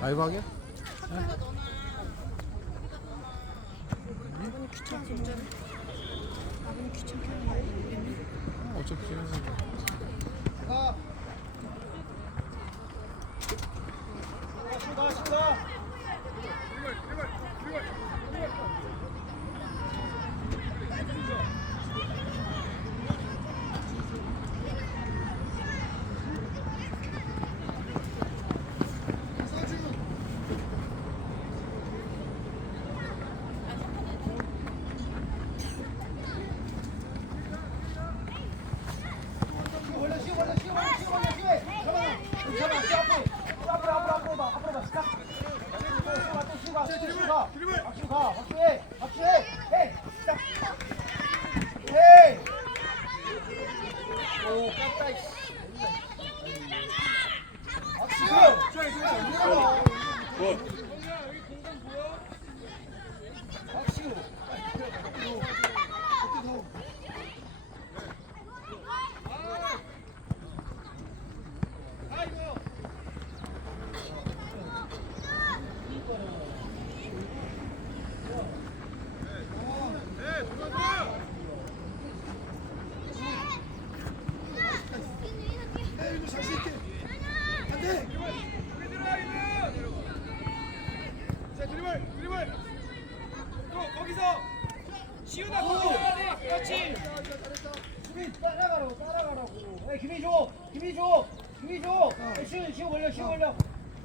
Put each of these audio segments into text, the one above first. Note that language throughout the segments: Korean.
라이브 하게? 아버님 귀찮지 운전을? 아버님 귀찮게 하는 거 모르겠네 어차피 지면서 가 원래 쉬어 원래 쉬어 원래 쉬어 원래 쉬어 잠깐만 잠깐만 쉬어 앞으로 앞으로 앞으로 앞으로 봐 앞으로 봐 시작 또 쉬어가 또 쉬어가 또 쉬어가 박수 가 박수 해 박수 해해 시작 헤이 오 깠다 이씨 박수 박수 자 드리블 드리블 또 거기서 시우나 거기 나가야 돼 그렇지 수빈 따라가라고 따라가라고 에이 김희 줘 김희 줘 김희 줘 에이, 시우 시우 벌려 시우 벌려 아이 김희나 어 김희 김희 열어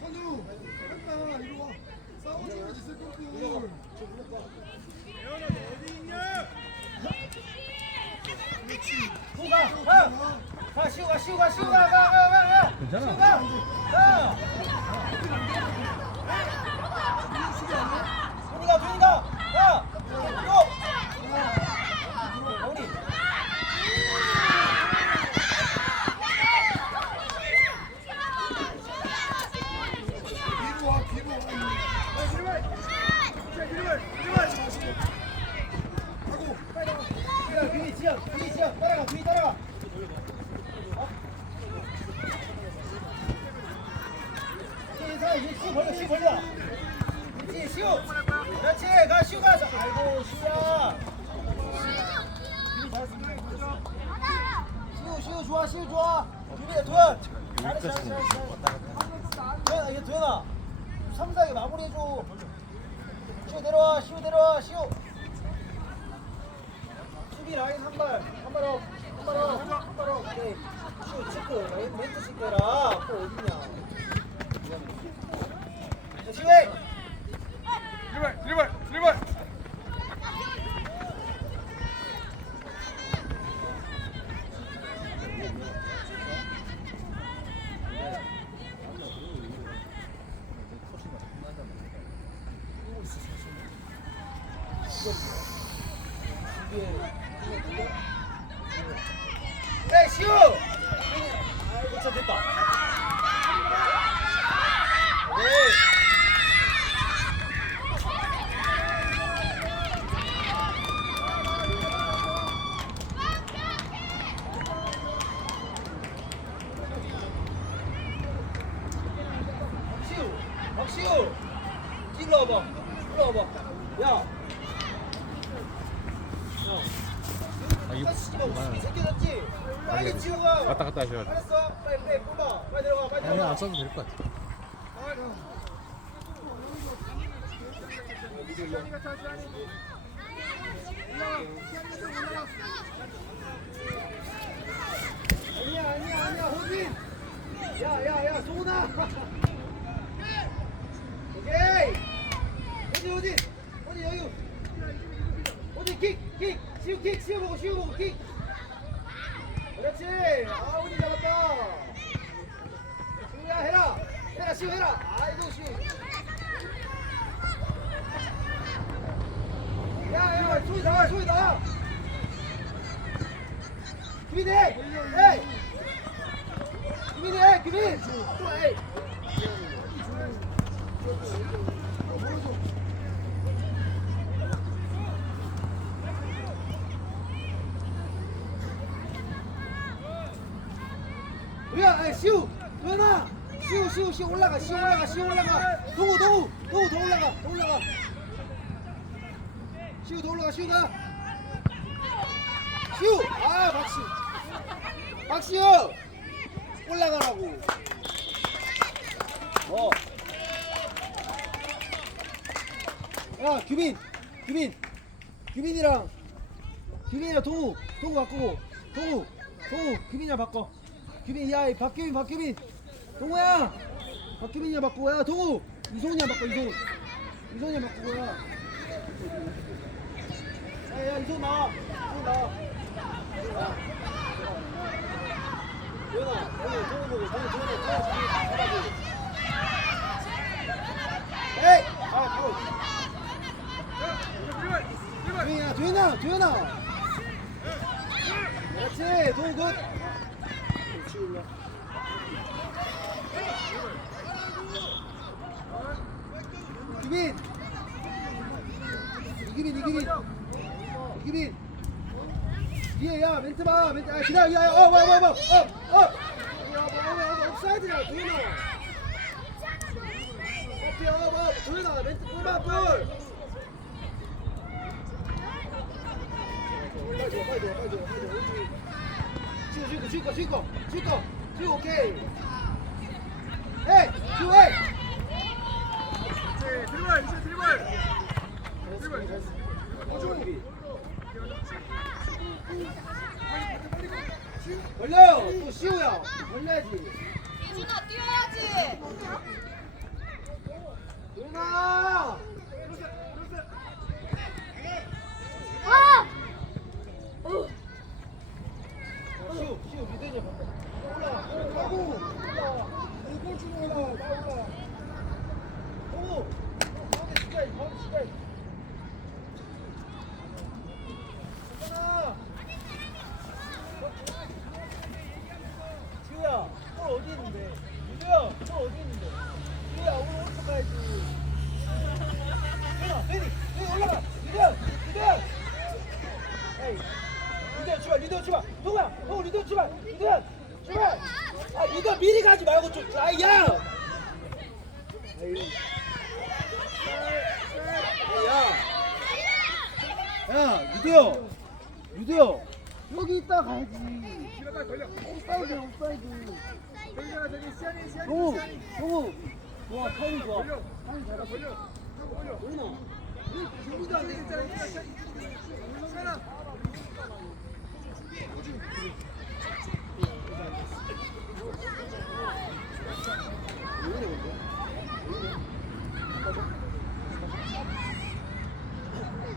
선우, 한나 이리 와. 예원아 너 어디 있냐 가, 가, 가, 시우 가, 시우 가, 시우 가, 가, 가, 가, 가. 괜찮아. 시우 가, 가. 준이가, 준이가, 가. 고. 우리. 비로 와, 비로 와. 자 드리블 자 드리블 드리블 하고. 야, 준이 지연, 준이 지연, 따라가, 준이 따라가. 인사, 이제 시우 벌려, 시우 벌려. 그렇지, 시우. 그렇지, 가, 시우 좋아, 시우 좋아. 준이, 도현. 잘했어, 잘했어, 잘했어. 도현아, 도현아. 3, 4에 마무리해줘. 시우 내려와, 시우 내려와, 시우. 수비 라인 한 발, 한발 업, 한발 업, 한발 업. 슈 체크, 라인 멘트 체크해라. 또 어딨냐. 자, 시우해. 드리블 드리블 Ha ha ha! 야, 에이, 시우! 도현아! 시우, 시우, 시우 올라가, 시우 올라가, 시우 올라가! 동우, 동우! 동우 더 올라가, 더 올라가! 시우 더 올라가, 시우 가! 시우! 아, 박시! 박시우! 올라가라고! 어. 야, 규빈! 규빈! 규빈이랑 규빈이랑 동우! 동우 바꾸고! 동우! 동우! 규빈이랑 바꿔! 규빈, 야, 이 박규빈, 박규빈! 동우야! 박규빈이랑 바꾸고, 야, 동우! 이소은이랑 바꿔, 이소은! 이소은이랑 바꾸고, 야! 야, 야, 이소은 나와! 이소은 나와! 도현아, 동우, 동우 보고, 동우, 동우, 동우, 동우, 에이! 아, 고! 도현아, 도현아, 도현아! 그렇지, 동우 굿! 이기빈! 이기빈, 이기빈! 이기빈! 뒤에 야 멘트 봐 멘트 아 기다려 야야 어 뭐야 뭐야 뭐야 어어 야 뭐야 뭐야 옵사이드야 도현아 어피 어뭐 도현아 멘트 뽑아 볼 빨리 줘 빨리 줘 빨리 줘 빨리 줘 옳지 지우 거 지우 거 지우 오케이. 에이 지우 에이 드리블 이제 드리블. 잘했어 잘했어 걸려! 또 시우야 걸려야지. 이준아 뛰어야지. 도현아 아! 어. 시우 시우 미드냐 올라 가고 올라 이골 주고 올라 올라 오 가운데 시까지 가운데 시까지 하나 지우야 볼 어디 있는데 지우야 볼 어디 있는데 지우야 오늘 오른쪽 가야지 현아 베 에이 리더 출발. 동우야? 동우 리더 출발. 리더 출발 아 리더 미리 가지 말고 좀 아야 야 리더야 리더야 여기 있다 가야지 옵사이드 옵사이드 시안이 동우 좋아 타이밍 좋아 걸려 타이밍 잘 걸려 걸려 도현아 준비도 안 돼. 시안아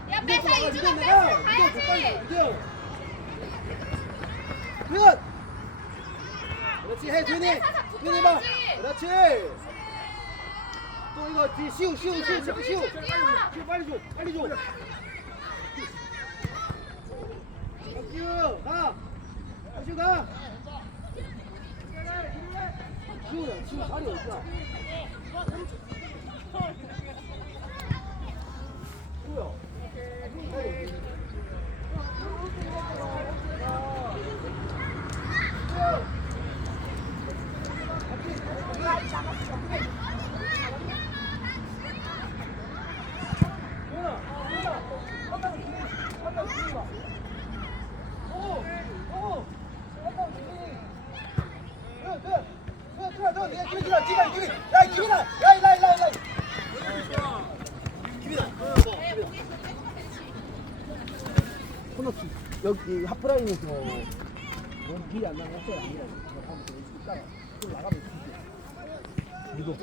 야, 이거 빨리, 가야지. 끝! 그렇지, 해, 되니? 되니 봐. 그렇지. 또 이거 뒤 시우, 시우, 시우, 시우, 시우. 시우 빨리 줘, 빨리 줘. 시우, 가. 시우 가. 시우야, 시우 자리 어디야? 여기 하프라인에서 넌 길이 안 나면 아니라고 그거 하면 돼. 이따가 또 나가면 뒤져 누구?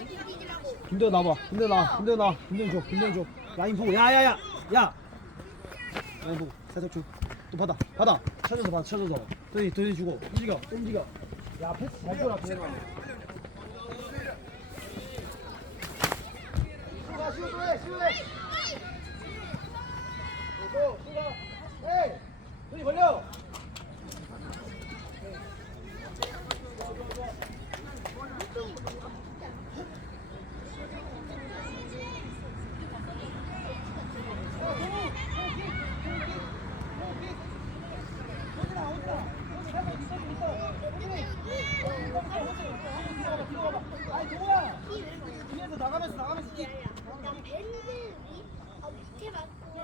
김대현 나와. 김대현 나. 김대현 나. 김대현 줘. 김대현 줘. 라인 보고. 야야야. 야. 라인 보고. 살짝 줘. 또 받아. 받아. 찾아서 받아. 찾아서. 도희 도희 주고. 움직여. 또 움직여. 야 패스 잘 줘라. 시우 해. 시우 해. 고. 시우가. 도희 벌려. 아니 누구야? 뒤에서 나가면서 나가면서 뛰. 나 밴드 어, 밑에 맞고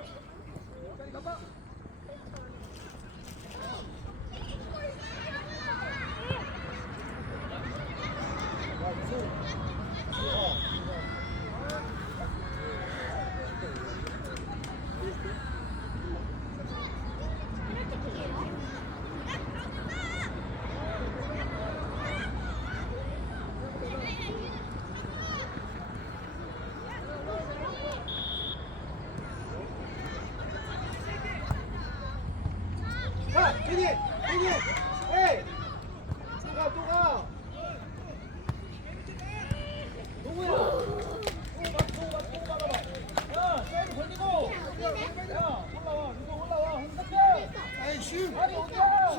가, 준이, 준이, 에이, 가, 또 가. 누구야? 또 가, 또 가, 또 가봐. 야, 사이드 벌리고. 야, 올라와, 누구 올라와, 흔들게. 아이 슈 자리 어디야?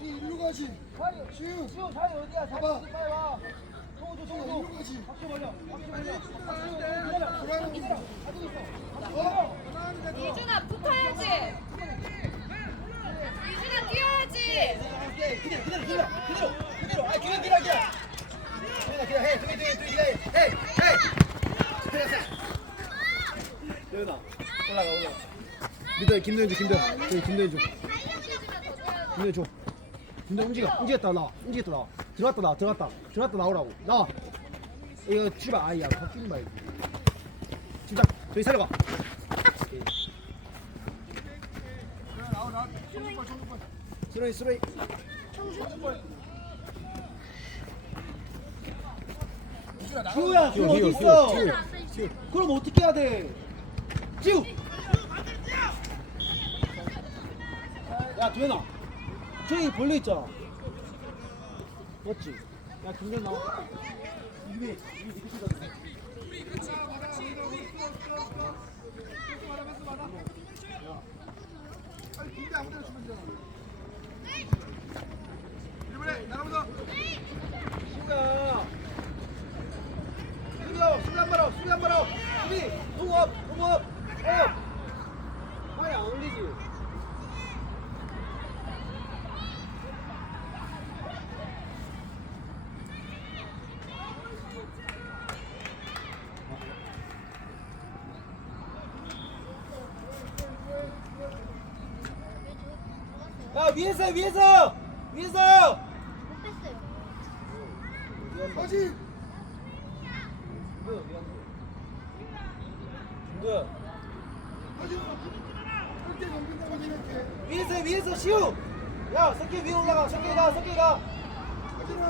이 일로 가지 자리, 슈 지금 자리 어디야? 자리 봐봐. 어디 빨리 와. 송우 줘, 송우 일로 줘. 가지 박수 벌려, 박수 벌려. 박수 벌려. 기다려, 돌아가는 기다려. 거 가지고 있어. 박수 벌려. 이준아 붙어야지. 이준아 뛰어야지. 기다려, 기다려, 기다려, 그대로, 그대로. 아, 기다려, 기다려, 기다려. 기다려, 기다려. 헤이, 두개, 두개, 두개, 헤이, 헤이, 헤이. 여기다. 올라가, 올라가. 믿어, 김도현 줘, 김도현. 저기 김도현 줘. 김도현 줘. 김도현 움직여, 움직였다 나, 움직였다 나. 들어갔다 나, 들어갔다, 들어갔다 나오라고. 나와. 이거 출발, 아이야, 바뀌는 말고. 진짜, 저기 살려가. 오케이. 쓰레기, 쓰레기. 지우야, 그럼 어디 있어? 그럼 어떻게 해야 돼? 지우! 야, 도현아. 저기 벌려 있잖아. 맞지? 야, 김현 나와. 수비 동업 동업 업 팔이 안 올리지 야 위에서 위에서 위에서 못 뺐어요. 가지 누구야? 가지 그렇게 넘긴다고 생각해 위에서 위에서 시우 야 석기 위에 올라가 석기 가 석기 가 가지마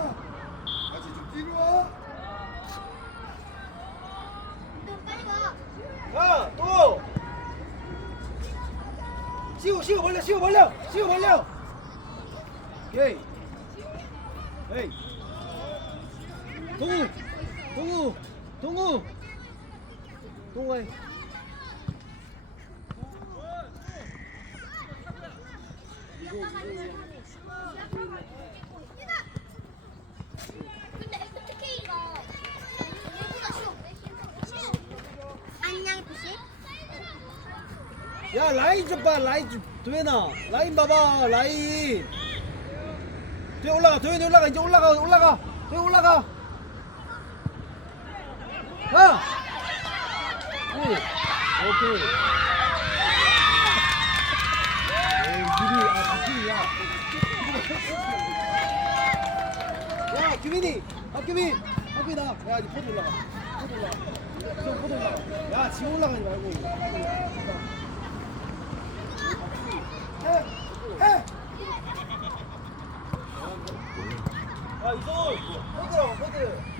가지 좀 뒤로 와좀 빨리 가. 야, 또! 시우, 시우 벌려, 시우 벌려, 시우 벌려! 에이, 에이, 동우, 동우, 동우, 동우 해. 근데 FTK가 얘보다 쉬워. 안녕 FC. 야, 라인 좀 봐, 라인 좀, 도현아, 라인 봐봐, 라인. 도현 올라가, 도현이 올라가, 이제 올라가, 올라가, 도현 올라가. 가! 오, 오케이. 에이, 유리, 아, 박규야. 야, 규민이, 박규민, 박규민 나. 야, 이제 포드 올라가. 포드 올라가. 형, 포드 올라가. 야, 지금 올라가지 말고. 해, 해. 야, 이소, 포드라고, 포드.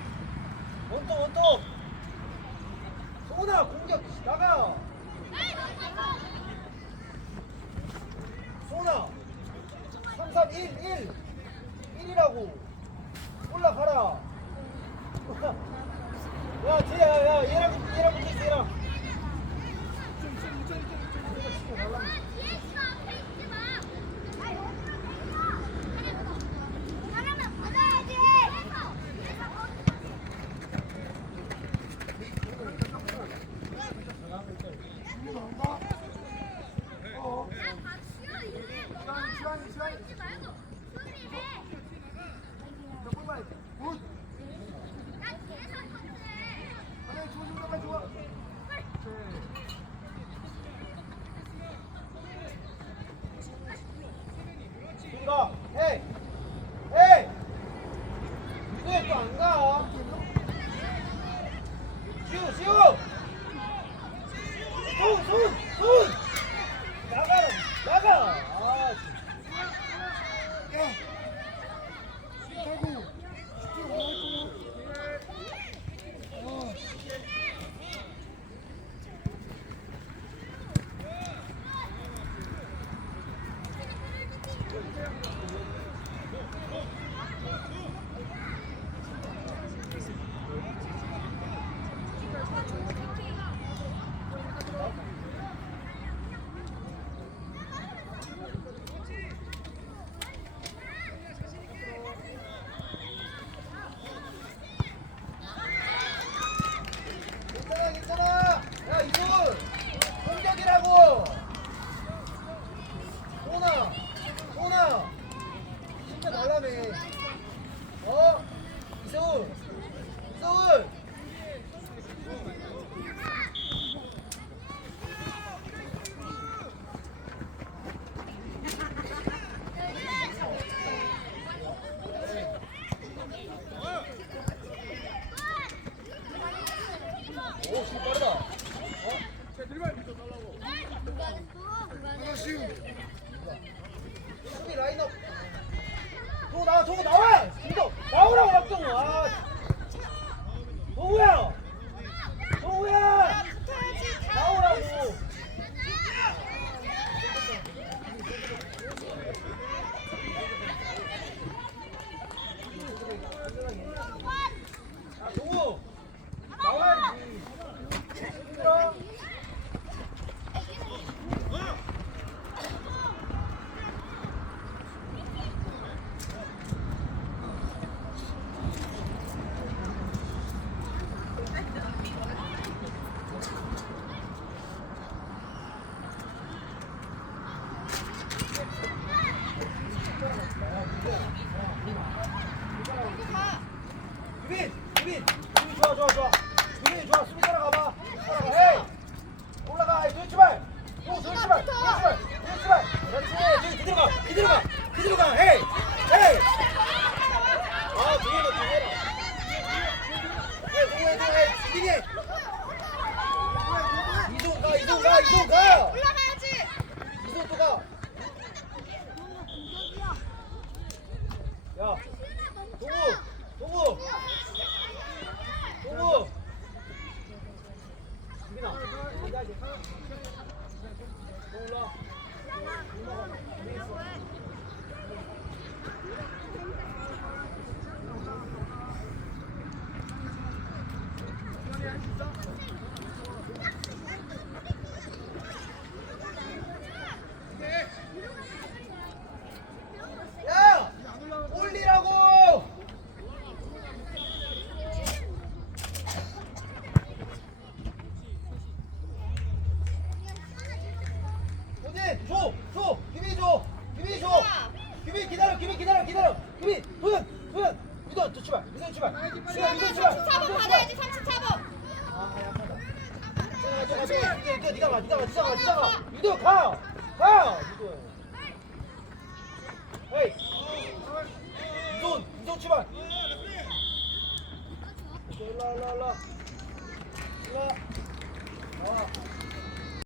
하